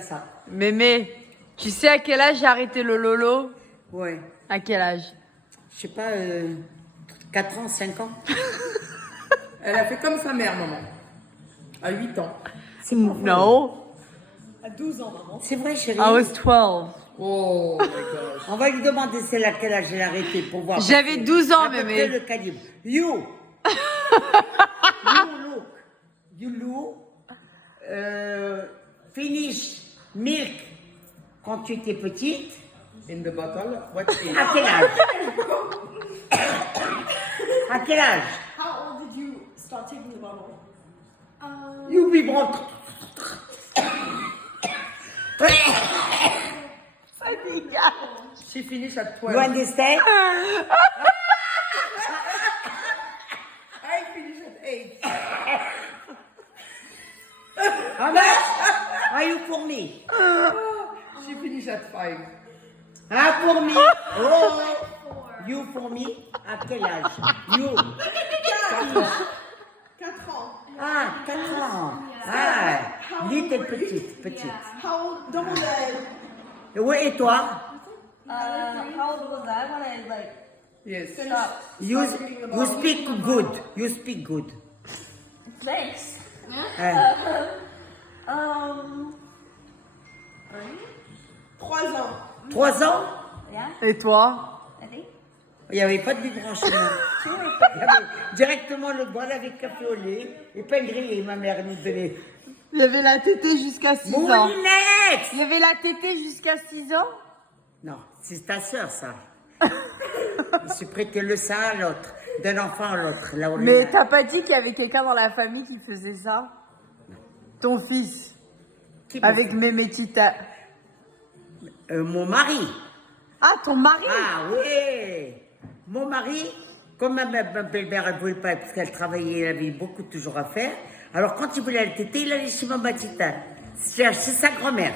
Ça. Mémé, tu sais à quel âge j'ai arrêté le lolo? Ouais. À quel âge? Je sais pas, 4 ans, 5 ans. Elle a fait comme sa mère, maman. À 8 ans. No, À 12 ans, maman. C'est vrai, chérie. I was 12. Oh my gosh. On va lui demander c'est à quel âge elle a arrêté pour voir. J'avais 12 ans, à peu près mémé. le calibre. You look. You look. Finish milk quand tu étais petite. In the bottle, what is? À quel âge? À quel âge? How old did you start taking the bottle? You be bon. She finished at 12. You understand? I finished at 8. How much are you for me? She finished at 5. Ah, pour me? Oh, you for me? À quel âge? You? 4 ans. Ah, 4 ans. Ah, little petite. How old? Double the. Oui, et toi? How old was I when I like Yes. stopped? You speak good. You speak good. Thanks. Uh, 3 ans. 3 ans? Yeah, Et toi? I think. Il n'y avait pas de débranchement. Il y avait directement le bol avec café au lait et pain grillé, ma mère nous donnait. Il y avait la tétée jusqu'à 6 ans. Moulinex! Il y avait la tétée jusqu'à 6 ans? Non, c'est ta sœur, ça. Je suis prêté le sein à l'autre, d'un enfant à l'autre. Là où Mais t'as pas dit qu'il y avait quelqu'un dans la famille qui faisait ça? Ton fils, Qui avec Mémé Tita. mon mari. Ah, ton mari? Ah oui. Mon mari, comme ma belle-mère, elle ne voulait pas, parce qu'elle travaillait, elle avait beaucoup toujours à faire. Alors quand il voulait aller téter, il allait chez Maman Tita. C'est sa grand-mère.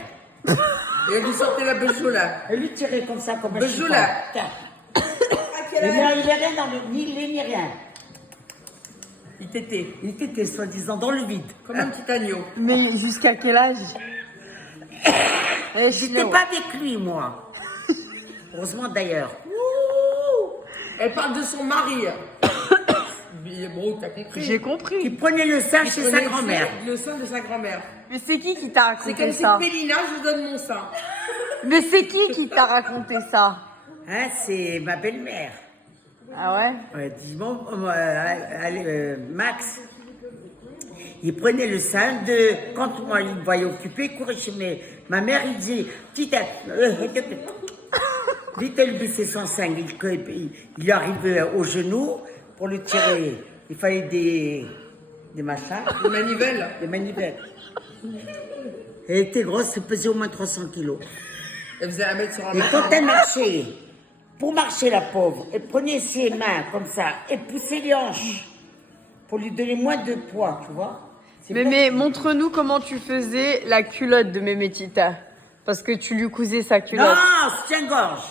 Et elle lui sortait la bejoula. Elle lui tirait comme ça, comme un Bejoula. chiffon. Tiens. À quel Et âge? moi, il n'avait rien dans le ni lait ni rien. Il t'était. Il était soi-disant dans le vide. Comme un petit agneau. Mais jusqu'à quel âge? Eh, J'étais Chino. pas avec lui, moi. Heureusement d'ailleurs. Elle parle de son mari. Mais bon, t'as compris. J'ai Il compris. prenait le sein chez sa Prenez grand-mère. Le sein de sa grand-mère. Mais c'est qui t'a C'est raconté comme si ça? Mélina, je vous donne mon sein. Mais c'est qui t'a raconté ça? Hein, c'est ma belle-mère. Ah ouais? Ouais, dis bon, Max, il prenait le sein de. Quand moi, il me voyait occupé, il courait chez ma mère, il disait Tita, vite, elle baissait son sein, il arrivait au genou pour le tirer. Il fallait des machins, Une manivelle. des manivelles. Elle était grosse, elle pesait au moins 300 kilos. Elle faisait la mettre sur un Et quand elle marchait, pour marcher la pauvre, elle prenait ses mains comme ça, elle poussait les hanches pour lui donner moins de poids, tu vois. C'est Mémé, montre-nous comment tu faisais la culotte de Mémé Tita. Parce que tu lui cousais sa Non, culotte. soutien-gorge.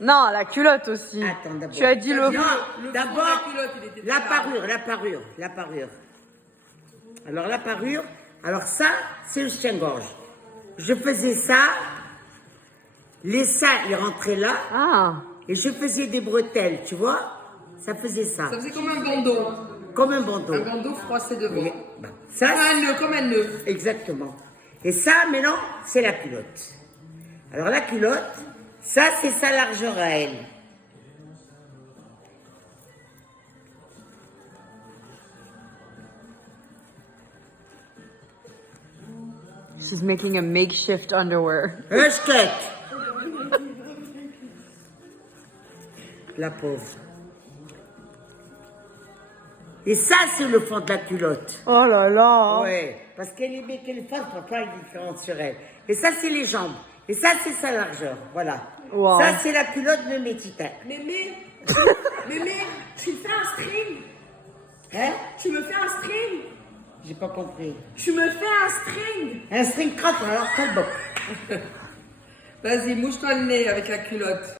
Non, la culotte aussi. Attends, d'abord. Tu as dit le... Non, le fond de d'abord, la culotte, il était la parure. Alors, la parure, alors ça, c'est le soutien-gorge. Je faisais ça, les seins, ils rentraient là, Ah. et je faisais des bretelles, tu vois. Ça faisait ça, Ça faisait comme un bandeau. comme un bandeau. Un bandeau froissé devant. Et, bah, ça, Comme un nœud. exactement. Et ça, maintenant, c'est la culotte. Alors la culotte, ça, c'est sa largeur à elle. She's making a makeshift underwear. Skate. La pauvre. Et ça, c'est le fond de la culotte. Oh là là. Ouais, parce qu'elle aimait qu'elle fasse pour pas une différence sur elle. Et ça, c'est les jambes. Et ça, c'est sa largeur. Voilà. Wow. Ça, c'est la culotte de Métita. Mémé, tu fais un string. Hein? Tu me fais un string. J'ai pas compris. Tu me fais un string. Un string crotte, alors quel boc. Vas-y, mouche-toi le nez avec la culotte.